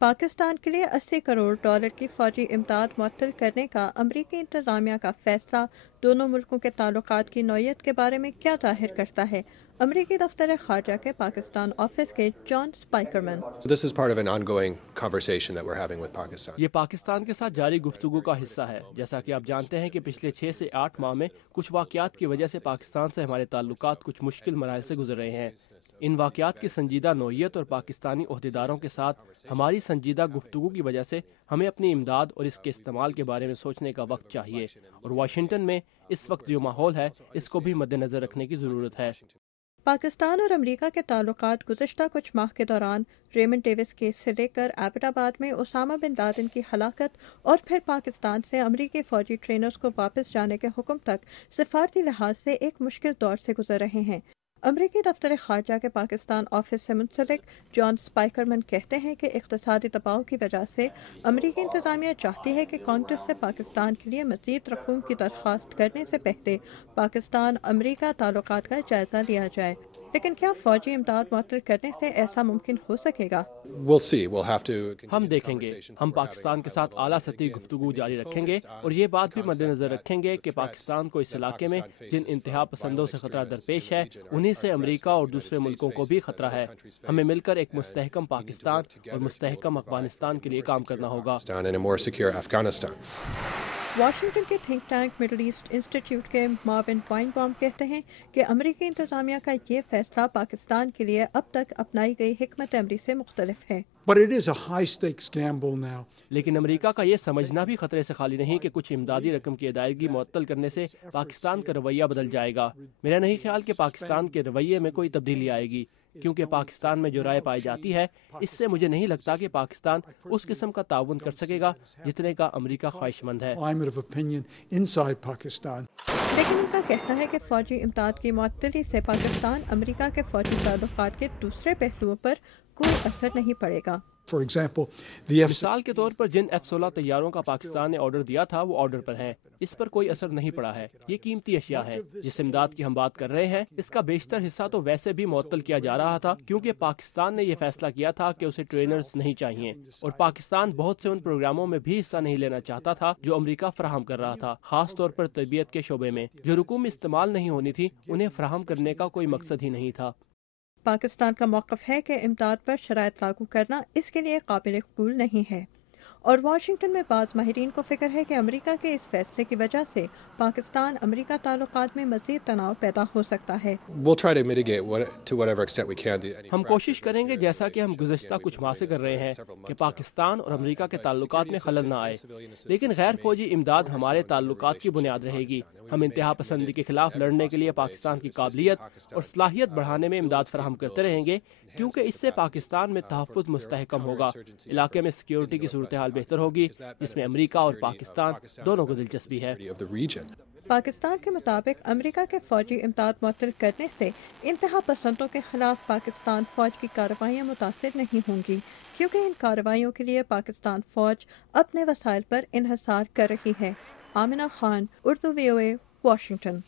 پاکستان کے لیے $80 کروڑ کی فوجی امداد معطل کرنے کا امریکی انتظامیہ کا فیصلہ دونوں ملکوں کے تعلقات کی نوعیت کے بارے میں کیا ظاہر کرتا ہے؟ امریکی دفتر خارجہ کے پاکستان آفس کے جان سپائکرمن. This is part of an ongoing conversation that we're having with Pakistan. یہ پاکستان کے ساتھ جاری گفتگو کا حصہ ہے. جیسا کہ آپ جانتے ہیں کہ پچھلے 6 سے 8 ماہ میں کچھ واقعات کی وجہ سے پاکستان سے ہمارے تعلقات کچھ مشکل مراحل سے گزر رہے ہیں. ان واقعات کی سنجیدہ نوعیت اور پاکستانی عہدیداروں کے ساتھ ہماری سنجیدہ گفتگو کی وجہ سے ہمیں اپنی امداد اور اس کے استعمال کے بارے میں سوچنے کا وقت چاہیے، اور واشنگٹن میں اس وقت جو ماحول ہے اس کو بھی مد نظر رکھنے کی ضرورت ہے. پاکستان اور امریکہ کے تعلقات گزشتہ کچھ ماہ کے دوران ریمنڈ ڈیوس کیس سے لے کر ایبٹ آباد میں اسامہ بن لادن کی ہلاکت اور پھر پاکستان سے امریکی فوجی ٹرینرز کو واپس جانے کے حکم تک سفارتی لحاظ سے ایک مشکل دور سے گزر رہے ہیں. امریکی دفتر خارجہ کے پاکستان آفس سے منسلک جان سپائکرمن کہتے ہیں کہ اقتصادی دباؤ کی وجہ سے امریکی انتظامیہ چاہتی ہے کہ کانگریس سے پاکستان کے لیے مزید رقوم کی درخواست کرنے سے پہلے پاکستان امریکہ تعلقات کا جائزہ لیا جائے. لیکن کیا فوجی امداد معطل کرنے سے ایسا ممکن ہو سکے گا؟ We'll see. We'll have to ہم دیکھیں گے. ہم پاکستان کے ساتھ اعلیٰ سطحی گفتگو جاری رکھیں گے اور یہ بات بھی مد نظر رکھیں گے کہ پاکستان کو اس علاقے میں جن انتہا پسندوں سے خطرہ درپیش ہے انہی سے امریکہ اور دوسرے ملکوں کو بھی خطرہ ہے. ہمیں مل کر ایک مستحکم پاکستان اور مستحکم افغانستان کے لیے کام کرنا ہوگا. and a more secure Afghanistan. Washington کے think tank Middle East Institute کے مارون وائنبام کہتے ہیں کہ امریکی انتظامیہ کا یہ فیصلہ پاکستان کے لیے اب تک اپنائی گئی حکمت عملی سے مختلف ہے. But it is a high-stakes gamble now. لیکن امریکہ کا یہ سمجھنا بھی خطرے سے خالی نہیں کہ کچھ امدادی رقم کی ادائیگی معطل کرنے سے پاکستان کا رویہ بدل جائے گا. میرا نہیں خیال کہ پاکستان کے رویے میں کوئی تبدیلی آئے گی، کیونکہ پاکستان میں جو رائے پائی جاتی ہے اس سے مجھے نہیں لگتا کہ پاکستان اس قسم کا تعاون کر سکے گا جتنے کا امریکہ خواہش مند ہے. Climate of opinion inside Pakistan. لیکن ان کا کہنا ہے کہ فوجی امداد کی معطلی سے پاکستان امریکہ کے فوجی تعلقات کے دوسرے پہلوؤں پر کوئی اثر نہیں پڑے گا. For example, the مثال کے طور پر جن F-16 طیاروں کا پاکستان نے آرڈر دیا تھا وہ آرڈر پر ہیں، اس پر کوئی اثر نہیں پڑا ہے. یہ قیمتی اشیاء ہے. جس امداد کی ہم بات کر رہے ہیں اس کا بیشتر حصہ تو ویسے بھی معطل کیا جا رہا تھا کیونکہ پاکستان نے یہ فیصلہ کیا تھا کہ اسے ٹرینرز نہیں چاہیے، اور پاکستان بہت سے ان پروگراموں میں بھی حصہ نہیں لینا چاہتا تھا جو امریکہ فراہم کر رہا تھا، خاص طور پر تربیت کے شعبے میں. جو رقوم استعمال نہیں ہونی تھی انہیں فراہم کرنے کا کوئی مقصد ہی نہیں تھا. پاکستان کا موقف ہے کہ امداد پر شرائط لاگو کرنا اس کے لیے قابل قبول نہیں ہے، اور واشنگٹن میں بعض ماہرین کو فکر ہے کہ امریکہ کے اس فیصلے کی وجہ سے پاکستان امریکہ تعلقات میں مزید تناؤ پیدا ہو سکتا ہے. We'll try to mitigate to whatever extent we can. ہم کوشش کریں گے جیسا کہ ہم گزشتہ کچھ ماہ سے کر رہے ہیں کہ پاکستان اور امریکہ کے تعلقات میں خلل نہ آئے، لیکن غیر فوجی امداد ہمارے تعلقات کی بنیاد رہے گی. ہم انتہا پسندی کے خلاف لڑنے کے لیے پاکستان کی قابلیت اور صلاحیت بڑھانے میں امداد فراہم کرتے رہیں گے، کیونکہ اس سے پاکستان میں تحفظ مستحکم ہوگا، علاقے میں سیکیورٹی کی صورتحال بہتر ہوگی جس میں امریکہ اور پاکستان دونوں کو دلچسپی ہے. پاکستان کے مطابق امریکہ کے فوجی امداد معطل کرنے سے انتہا پسندوں کے خلاف پاکستان فوج کی کارروائیاں متاثر نہیں ہوں گی، کیونکہ ان کارروائیوں کے لیے پاکستان فوج اپنے وسائل پر انحصار کر رہی ہے. Amna Khan, Urdu VOA، Washington.